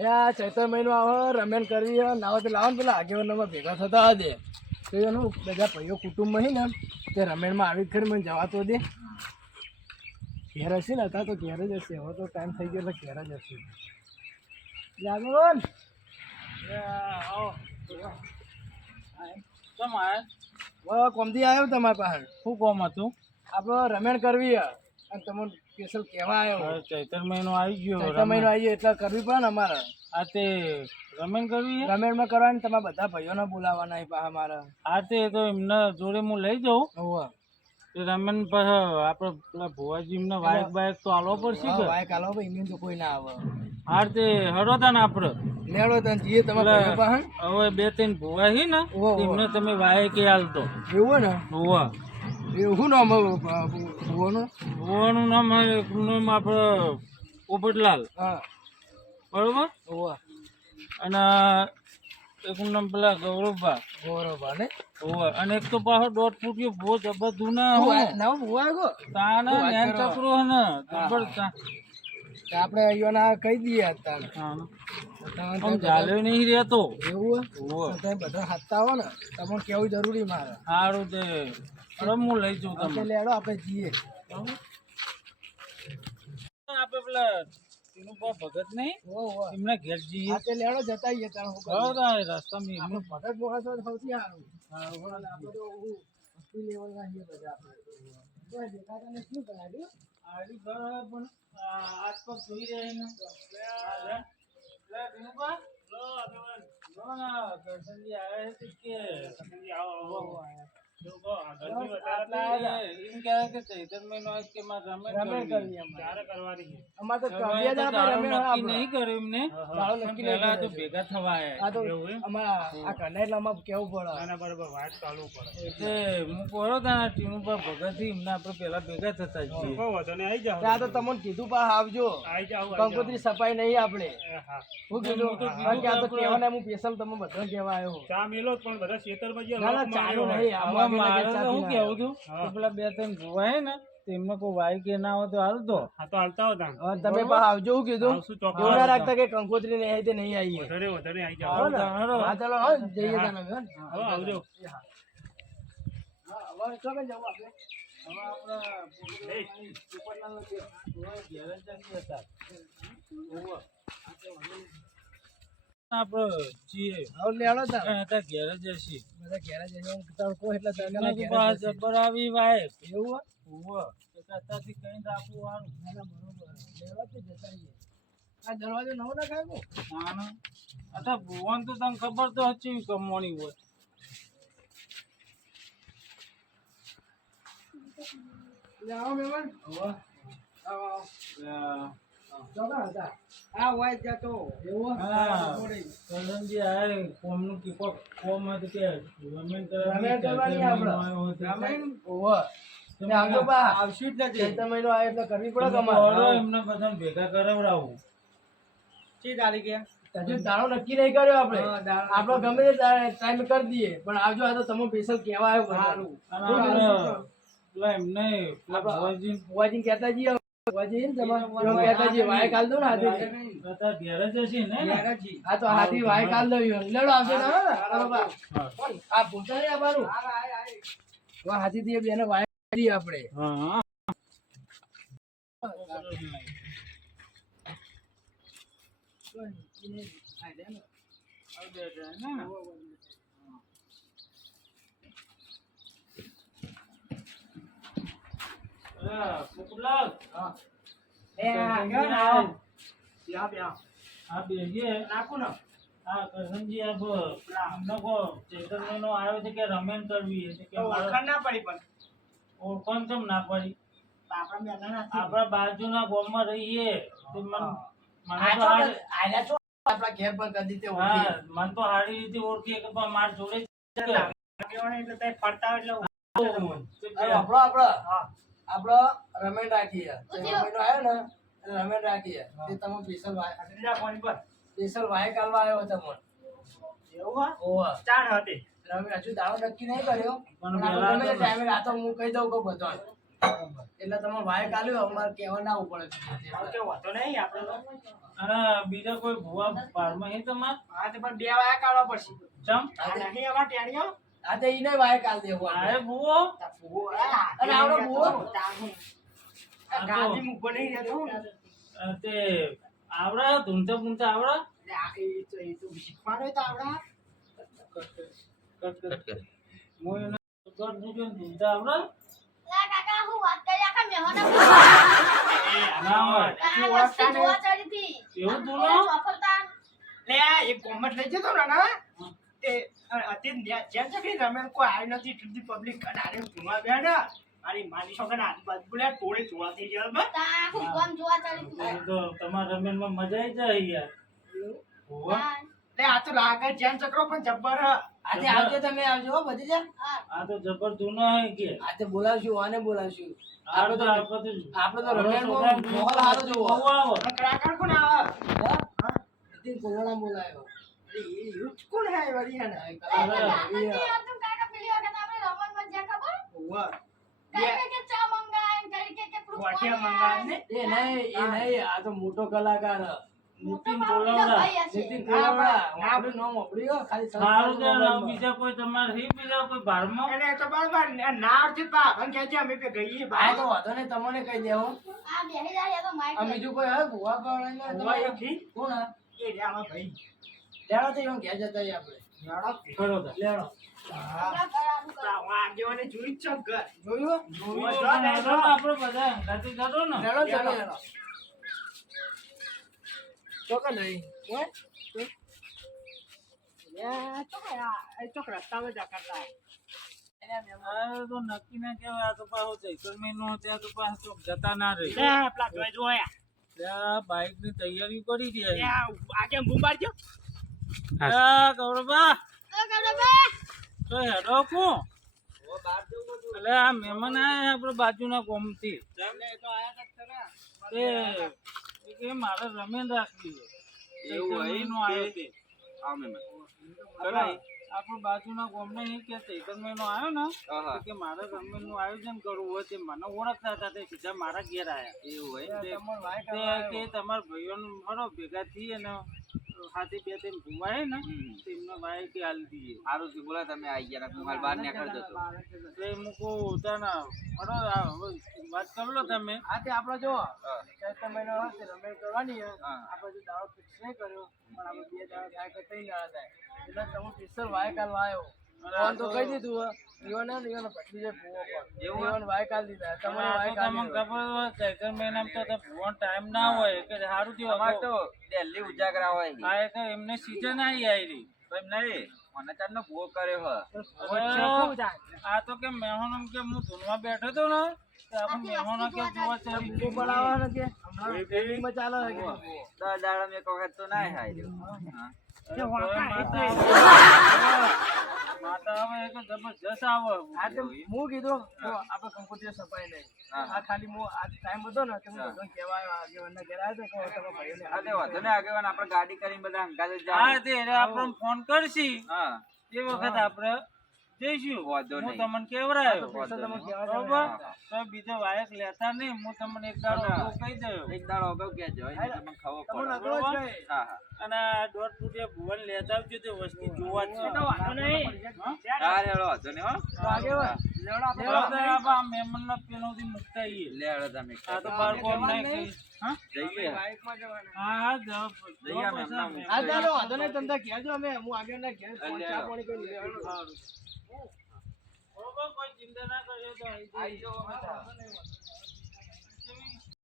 એ આ ચૈત્ર મહિનો આવે રમેન કરવી નાવો તો લાવો ને પેલા આગેવાનમાં ભેગા થતા હોય તો એનું બધા ભાઈઓ કુટુંબ છે ને તે રમેણમાં આવી ખરી મને જવાતો દે. ઘેર હશે ને હતા તો ઘેર જ હશે હવે તો ટાઈમ થઈ ગયો એટલે ઘેર જ હશે. જાગરણ કોમથી આવ્યો તમારા પાસે? શું કોમ હતું? આપણે રમેણ કરવી હે. અને તમને સ્પેશિયલ કહેવા આવ્યો ચૈતર મહિનો આવી ગયો. ચૈત્ર મહિનો આવી ગયો એટલે કરવી પડે ને અમારે. આ તે રમેન કરવી છે? રમેણમાં કરવાની તમારા બધા ભાઈઓને બોલાવવાના પા અમારે આ તે તો એમને જોડે હું લઈ જાઉં. હોવા. તે રમેન પર આપણે પેલા ભુવાજી એમને વાયક બાયક તો આલવો પડશે કે? વાયક કાલો ભાઈ એમને તો કોઈ ના આવે. હાર તે હરો ને આપણે લેડો તન જીએ તમારા ભાઈઓ હવે બે ત્રણ ભુવા છે ને એમને તમે વાયક આલતો. એવું ને? હોવા. એવું નામ ભુવાનું? ભુવાનું નામ નામ આપણે પોપટલાલ હા. બરોબર? હોવે. અને એકનું નામ પેલા ગૌરવભા. ગૌરવભા ને? હોવા. અને એક તો પાછો દોઢ ફૂટ્યો બહુ જબરદસ્ત ના ભુવા- ના ભુવા ગો તાને શું નેન ચક્રો હે ને આપણે અહીંયાના કહી દઈએ. તમે આમ ઝાલ્યો નહીં રહેતો. એવું હોવે. હોય બધા હાથતા હો ને. તમને કેવું જરૂરી મારે? સારું તે. અરે હું લઈ જાઉં તમને. તમે લેડો આપણે જઈએ આપણે પેલા ટીનુભા ભગત નહીં એમને હો ઘેર જઈએ. આપણે લેડો જતા આવીએ તારે હું હવે તો આ રસ્તામાં આપણે એમનું ભગત મોહા તો સૌથી સારું. હા આપણે તો હું વસ્તી લેવલના છીએ બધા આપણે. દેખાતા ને શું કરાવ્યું આડી ઘર પણ આ આસપાસ જોઈ ને લે. લો ના, આવ્યા છે કે? એમ કહે કે ચૈતર મહિનો આજ કે મારે રમે રમે કરવી. કરવી અમારે અમારે તો હવે બે તો જણા દાડો રમે નક્કી નહીં કર્યું એમને દાડો પણ નક્કી નહીં પહેલા તો કર્યો. ભેગા કેવું પડે? એટલે હું ટીમ ઉપર એમને થતા છીએ. આ તો તમને કીધું પા આવજો. કંકોત્રી સફાઈ નહીં આપણે. હું. કીધું ત્યાં કે આ તો કહેવાના હું સ્પેશિયલ તમે બધા કહેવા આવ્યો. ચા મેલો પણ બધા ખેતર શું પીને કેવું છું પેલા બે ત્રણ જોવા હે ને તેમને કોઈ વાઈ કે ના હોય તો હાલ તો તમે પણ આવજો હું કીધું. એવું ના રાખતા કે કંકોત્રી નહીં આવી તે નહીં હો? હા ચાલો હો જઈએ તમે હવે, આવજો. હા, હવે ચાલો જવું આપણે. હવે આપણે પોપટલાલનો ઘેર. જ તાર. આપણે છીએ હવે ઘેર જ બધા ઘેર જ એટલે ઘેર તો જ આ જઈએ. જબ્બર આવી વાય એવું હોય? ઉવ્વ. કઈ રાખવું સારું ના, ના, બરોબર. લેવા તો જતા રહીએ. આ દરવાજો નવો નખાયો ના ના અચ્છા ભુવન તો તને ખબર તો હતી કમોણી હોય આવો. આ, હોય. હા. કી કોમ હતું કે રમેન રમેણ કરવાની આપણે. રમેન ઓહો. ને આવજો બા. ચૈત્ર મહિનો આવે એટલે કરવી પડે તમારે. એમને બધાને ભેગા કરાવડાવું હજુ દાડો નક્કી નહીં કર્યો આપણે આપણો ગમે તે ટાઈમ કરી દઈએ પણ આવજો આ તો તમે સ્પેશિયલ કેવા આવ્યો પેલા એમને ભુવાજી કહેતા જઈએ ભુવાજી કહેતા હાથી. થી બેને વાય કરીએ આપણે હા અરે, પોપટલાલ. એ આ ગયો ને આવો. આ બેસીએ. આ કરશનજી આ બ- અમને કહો, ચૈતર મહિનો આવ્યો છે રમેન કરવી ના પડી ગામમાં રહીએ મન- તો હા, સારી રીતે ઓળખીએ કે પણ માર જોડે જ ફરતા એટલે આપણો આપણો. આપણો રમેન રાખીએ ચૈત્ર આવ્યો ને એટલે રમેન રાખીએ તે તમે સ્પેશિયલ વાય સ્પેશિયલ વાય કાલવા આવ્યો તમને ઓવા. રમેન હજુ દાવો નક્કી નહીં કર્યો. પણ ટાઈમે રાતો હું કહી દઉં કે બધો એટલે તમે વાય કાલ્યો અમારે કહેવા ના પડે નહીં આપણે તો. અને બીજા કોઈ ભૂવા બારમાં હે તમાર? હા તો પણ બે વાયા કાઢવા પડશે. ચમ? નહીં આવા ટેણીઓ? આ તો ઈને વાય કાલ દેવું આરે ભૂવો તા ભૂવો, આ અને આવડો ભૂવો? તા હું. આ આ તો- ગાદી મૂકો નહીં રહેતો. તે આવડે? ધૂનતા પૂનતા આવડે? એ તો- એ તો શીખવાનું તો આવડા. કટ કટ એને કટ મૂક્યો ધૂનતા આવડે? લા કાકા હું વાત કરી આખા મેહોના ના હોય. જોવા ચડી હતી. એવું તું લે એક કોમેન્ટ લઈ જતો ને ના તે અત્યારે જ્યાં- જ્યાં જગ્યાએ રમેલ કોઈ આવ્યું નથી એટલી પબ્લિક કડારે ઘૂમવા ગયા ને. મારી માની છોકરાને આજુબાજુ બોલ્યા, ટોળે જોવા થઈ ગયા બસ. આખું કોમ જોવા ચાલી તો. તમારા રમેનમાં મજા આવી જાય યાર લે આ તો લાગે જેમ ચક્રો પણ જબ્બર આજે આવજો તમે આવજો હો બધી જ આ તો જબ્બર ધૂનો હે કે. આજે બોલાવશું આને બોલાવશું. આપણે તો આપણે તો તો તો રમેશમાં માહોલ જોવો. આવો. પણ કોણ આવે? હા? નીતિન કોરોના બોલાયો. એ કોણ હે વળી હે ને? આ તો મોટો કલાકાર નીતિન હશે. નીતિન હા, આપણું નામ વાપર્યું ખાલી સારું છે. બીજા કોઈ તમારે હી બીજા કોઈ બારમાં એને તો બરાબર ને ના આવતી તો આપણને કહેજે અમે બે ગઈએ ભાઈ તો વાંધો ને તમને કહી દેવું આ બેહી જાય તો કોઈ ઈ? કોણ હા? એ રે આમાં ભાઈ લેડો તો ઘેર જતા આપણે. ખરો તો. લેડો ને, ને ને નક્કી ના કહેવાય આ તો પાછો ચૈતર મહિનો ત્યાં તો પાછો ચોક જતા ના રહી. ત્યાં ની તૈયારી કરી દે આજે આગે બુંબાડજો. ગૌરબા તો હેડો કું. એટલે આ મહેમાન આયા આપણે બાજુના ગોમથી. એ મારે રમેન આવ્યો મહેમાન. આપણે બાજુના ગોમને એ કે મહિનો આવ્યો ને કે મારે રમેનનું આયોજન કરવું હોય તે મને ઓળખતા હતા તે સીધા મારા ઘેર આયા. એવું હોય કે તમારા ભાઈઓ મળો ભેગા થઈ અને હાથે બે તેમ ભૂવાય ને. તેમને વાય કે હાલ દીએ સારું છે બોલા તમે આવી ગયા હું હાલ બહાર નીકળતો તો એ મૂકો તાના મળો વાત કરો લો તમે આ તે આપણે જો હા. ચૈત્ર મહિનો હોય તે કરવાની. આપણે જો દાડો ફિક્સ નહીં કર્યો પણ આપણે બે દાડા થાય કે ત્રણ દાડા થાય એટલે તમે ફિક્સર વાય કાલ વાયો ફોન તો કહી દીધું. ઈવોને ને ઈવોને જાય ભૂવો એવું હે? વાય કાલ દીધા. તમે વાય કાલ તમને ખબર હોય ચૈતર મહિનામાં તો ફોન ટાઈમ ના હોય કે સારું થયું અમાર તો દિલ્હી ઉજાગરા હોય હા એ તો એમને સીઝન આવી આવી એમ નહીં મને ચારનો ભૂવો કર્યો હ આ તો કે મેહોનો કે હું ધૂનમાં બેઠો હતો ને તો આપણે કે ભૂવો કે? હમણાં ટ્રેનિંગમાં કે. દસ દાડામાં એક વખત તો ના થાય રહ્યો. હા. અરે જબરજસ્ત આવે. આ તો હું કીધું આપણે કંકોત્રી સફાઈ નહીં આ ખાલી હું આ ટાઈમ બધો ને તમે હું. બધાને કહેવા આવ્યો, આગેવાનના ઘરે આવ્યો તો તમે ભાઈઓને હા તે વાંધો આગેવાન આપણે ગાડી કરીને બધા હંગાતે જ હા. તે ફોન કરશી. હા. એ વખત આપણે જઈશું વાંધો હું નહીં. તમને કહેવા બરોબર? તો બીજો વાયક લેતા નહીં હું તમને એક દાડો અગાઉ કહી દઉં. એક દાડો અગાઉ કહેજો. તમને ખબર તમને પડે. હા હા. અને દોઢ ફૂટિયા ભુવન લેતા આવજો તે વસ્તી જોવા જ છે. હા? રેડો વાંધો નહીં હો. આ પેલોથી મુકતા આવીએ. તમે આ તો બાર કોમ નહીં. હા? જઈએ હા, હા, જઈએ પાછા. હા ચાલો વાંધો નહીં તમે કહેજો અમે. હું આગળના ઘેર ચા પાણી કરી લેવાનું. કોઈ ચિંતા ના કરજો તો આવી. જાઓ